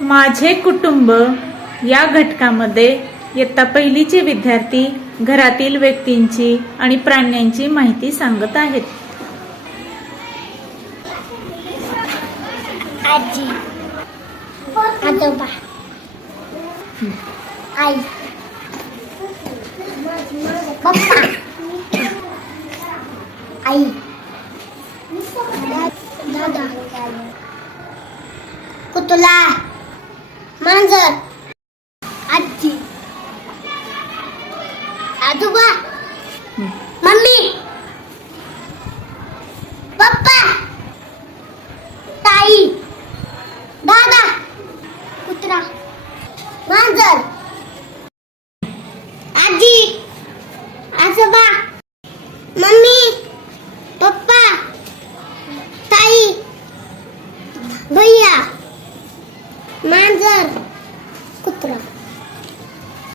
माझे कुटुंब या घटकामध्ये इयत्ता पहिलीचे विद्यार्थी घरातील व्यक्तींची आणि प्राण्यांची माहिती सांगत आहेत. आजी आजोबा आई पप्पा आई दादा पुतला मांजर. आजी. आजोबा. मम्मी. पप्पा. ताई. दादा. कुत्रा. मांजर. मांजर. कुत्रा.